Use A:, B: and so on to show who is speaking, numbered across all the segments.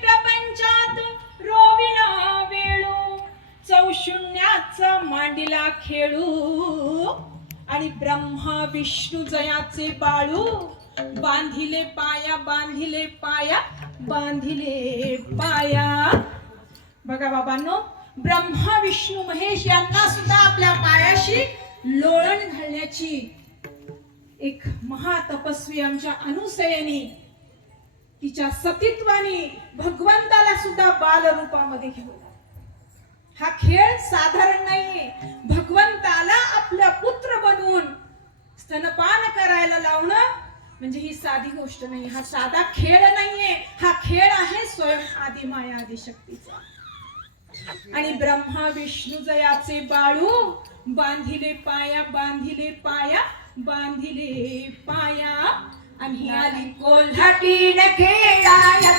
A: प्रपंचात रोविला वेळू. चौशून्याचा मांडीला खेळू. आणि ब्रह्मा विष्णू जयाचे बाळू. बांधिले पाया बांधिले पाया बांधिले पाया. बघा बाबांनो ब्रह्मा विष्णू महेश यांना सुद्धा आपल्या पायाशी लोळण घालण्याची एक महातपस्वी आमच्या अनुसयनी तिच्या सतीत्वाने भगवंताला सुद्धा बालरूपामध्ये घेऊन हा खेळ साधारण नाहीये. भगवंताला आपला पुत्र बनवून स्तनपान करायला लावणं म्हणजे ही साधी गोष्ट नाही. हा साधा खेळ नाहीये. हा खेळ आहे स्वयं आदिमाया आदिशक्तीचा. आणि ब्रह्मा विष्णू जयाचे बाळू बांधिले पाया बांधिले पाया बांधिले पाया. आणि आली कोल्हाटी खेळाया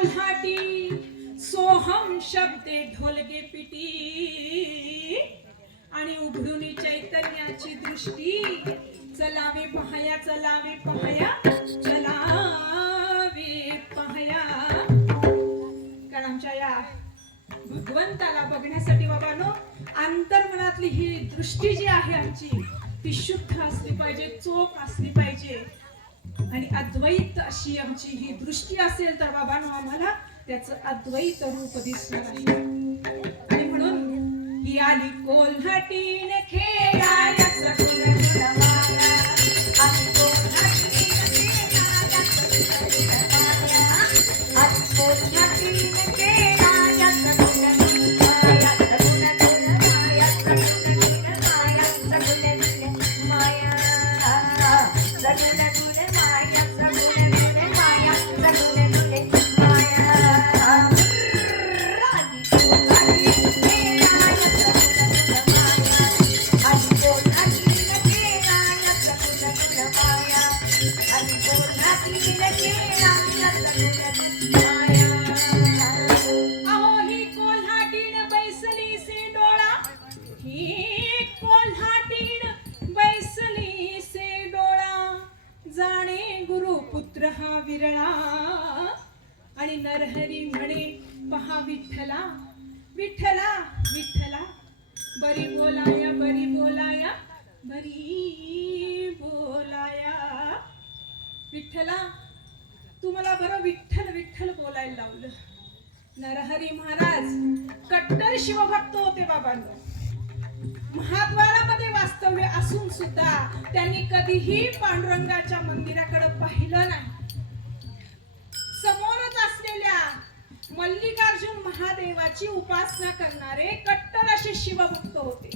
A: कोल्हाटी सोहम शब्दे ढोलगे पिटी. आणि उघडून चैतन्याची दृष्टी. चलावे पहाया चलावे पहाया चलावे पहाया. कारण आमच्या या भगवंताला बघण्यासाठी बाबानो अंतर्मनातली ही दृष्टी जी आहे आमची ती शुद्ध असली पाहिजे चोख असली पाहिजे. आणि अद्वैत अशी आमची ही दृष्टी असेल तर बाबांनो आम्हाला त्याचं अद्वैत रूप दिसणार आहे. आणि म्हणून ही आली कोल्हाटीने खेळायला Thank you. बरी बोलाया बरी बोलाया बरी बोलाया. विठ्ठला तू मला बरं विठ्ठल विठ्ठल बोलायला लावलं. नरहरी महाराज कट्टर शिवभक्त होते बाबांनो. महाद्वारामध्ये वास्तव्य असून सुद्धा त्यांनी कधीही पांडुरंगाच्या मंदिराकडे पाहिलं नाही. समोरच असलेल्या मल्लिकार्जुन महादेवाची उपासना करणारे कट्टर तर असे शिवभक्त होते.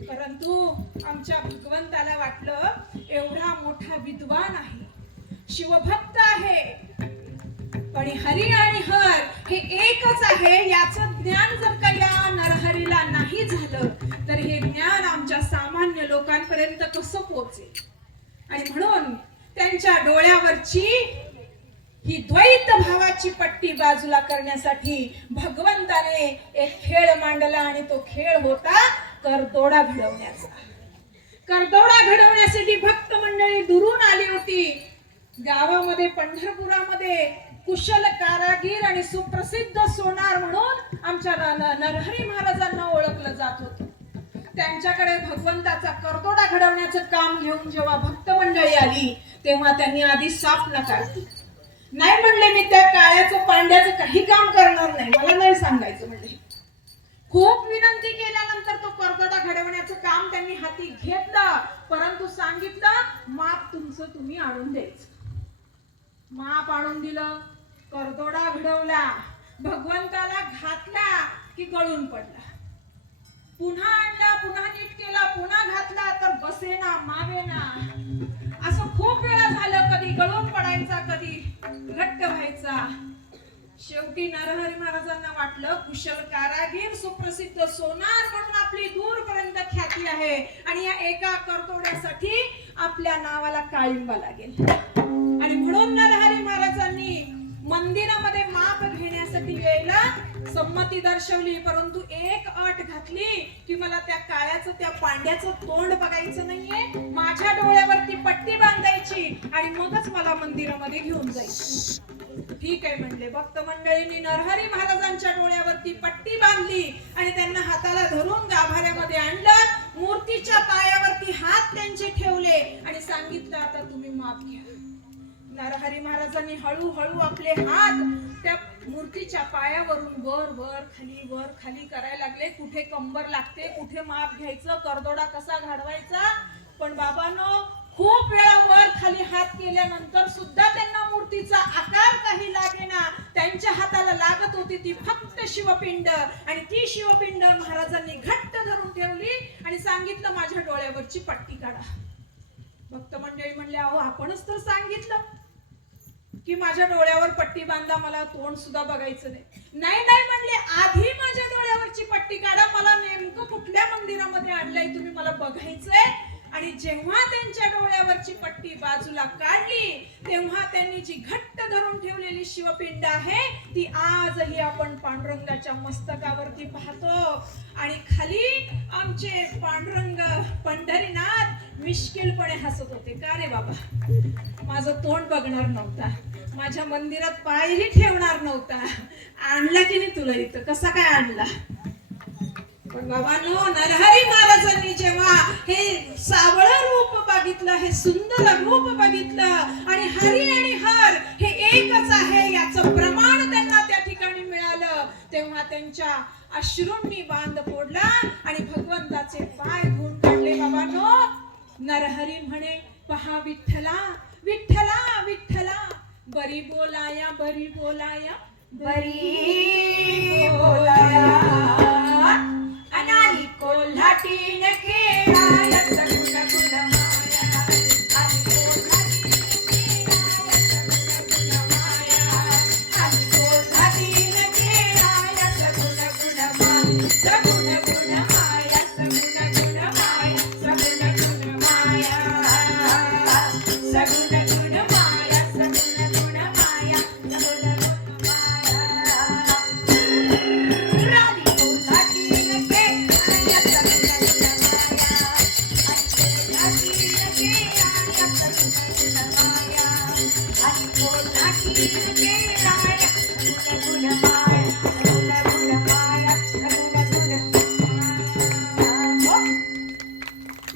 A: परंतु आमच्या भगवंताला वाटलं एवढा मोठा विद्वान आहे. शिवभक्त आहे. पण हरी आणि हर हे एकच आहे याच ज्ञान जर का या नरहरीला नाही झालं तर हे ज्ञान आमच्या सामान्य लोकांपर्यंत कसं पोहोचेल? आणि म्हणून त्यांच्या डोळ्यावरची ही द्वैत भावाची पट्टी बाजूला करण्यासाठी भगवंताने एक खेळ मांडला आणि तो खेळ होता करदोडा घडवण्याचा. करदोडा घडवण्यासाठी भक्त मंडळी दुरून आली होती. गावामध्ये पंढरपुरामध्ये कुशल कारागीर आणि सुप्रसिद्ध सोनार म्हणून आमच्या न- नरहरी महाराजांना ओळखलं जात होतं. त्यांच्याकडे भगवंताचा करदोडा घडवण्याचं काम घेऊन जेव्हा भक्त मंडळी आली तेव्हा त्यांनी आधी साप काढली नाही म्हणले मी त्या काळ्याचं पांड्याचं काही काम करणार नाही. मला नाही सांगायचं म्हणले खूप विनंती केल्यानंतर तो करदोडा घडवण्याचं काम त्यांनी हाती घेतलं. परंतु सांगितलं माप तुमचं तुम्ही आणून द्यायचं. माप आणून दिलं करदोडा घडवला भगवंताला घातला की गळून पडला. पुन्हा आणला पुन्हा नीट केला पुन्हा घातला तर बसेना मावेना. असं खूप वेळा झालं कधी गळून पडायचा करायचा. शेवटी नरहरी महाराजांना वाटलं कुशल कारागीर सुप्रसिद्ध सोनार म्हणून आपली दूरपर्यंत ख्याती आहे. आणि या एका करतोड्यासाठी आपल्या नावाला काळिंबा लागेल. आणि म्हणून नरहरी महाराजांनी मंदिरामध्ये माप घेण्यासाठी यायला संमती दर्शवली. परंतु एक अट घातली की मला त्या काळ्याचं त्या पांड्याचं तोंड बघायचं नाहीये. माझ्या डोळ्यावरती पट्टी बांधायची आणि मगच मला मंदिरामध्ये घेऊन जायची. ठीक आहे म्हणले. भक्त मंडळींनी नरहरी महाराजांच्या डोळ्यावरती पट्टी बांधली आणि त्यांना हाताला धरून गाभाऱ्यामध्ये आणलं. मूर्तीच्या पायावरती हात त्यांचे ठेवले आणि सांगितलं आता तुम्ही माफ घ्या. नरहरी महाराजांनी हळूहळू आपले हात त्या मूर्तीच्या पायावरून वर वर खाली वर खाली करायला लागले. कुठे कंबर लागते कुठे माप घ्यायचं करदोडा कसा घडवायचा पण बाबांनो खूप वेळा वर खाली हात केल्यानंतर सुद्धा त्यांना मूर्तीचा आकार काही लागेना. त्यांच्या हाताला लागत होती ती फक्त शिवपिंड. आणि ती शिवपिंड महाराजांनी घट्ट धरून ठेवली आणि सांगितलं माझ्या डोळ्यावरची पट्टी काढा. भक्त मंडळी म्हणले अहो आपणच तर सांगितलं की माझ्या डोळ्यावर पट्टी बांधा मला तोंड सुद्धा बघायचं नाही. नाही नाही म्हणले आधी माझ्या डोळ्यावरची पट्टी काढा मला नेमकं कुठल्या मंदिरामध्ये आणलंय तुम्ही मला बघायचंय आणि जेव्हा त्यांच्या डोळ्यावरची पट्टी बाजूला काढली तेव्हा त्यांनी जी घट्ट धरून ठेवलेली शिवपिंड आहे ती आजही आपण पांडुरंगाच्या मस्तकावरती पाहतो. आणि खाली आमचे पांडुरंग पंढरीनाथ मिश्किलपणे हसत होते. का रे बाबा? माझं तोंड बघणार नव्हता. माझ्या मंदिरात पायही ठेवणार नव्हता. आणला की नाही तुला इथं? कसा काय आणला? बाबांनो नरहरी महाराजांनी जेव्हा हे सावळ रूप बघितलं हे सुंदर रूप बघितलं आणि हरी आणि हर हे एकच आहे याचं प्रमाण त्यांना त्या ठिकाणी मिळालं तेव्हा त्यांच्या अश्रूंनी बांध फोडला आणि भगवंताचे पाय धुवून काढले. बाबांनो नरहरी म्हणे पहा विठ्ठला विठ्ठला विठ्ठला. बरी बोलाया बरी बोलाया.
B: बरी बोलाया. कोल्हाटीन खेळाला voltar aqui.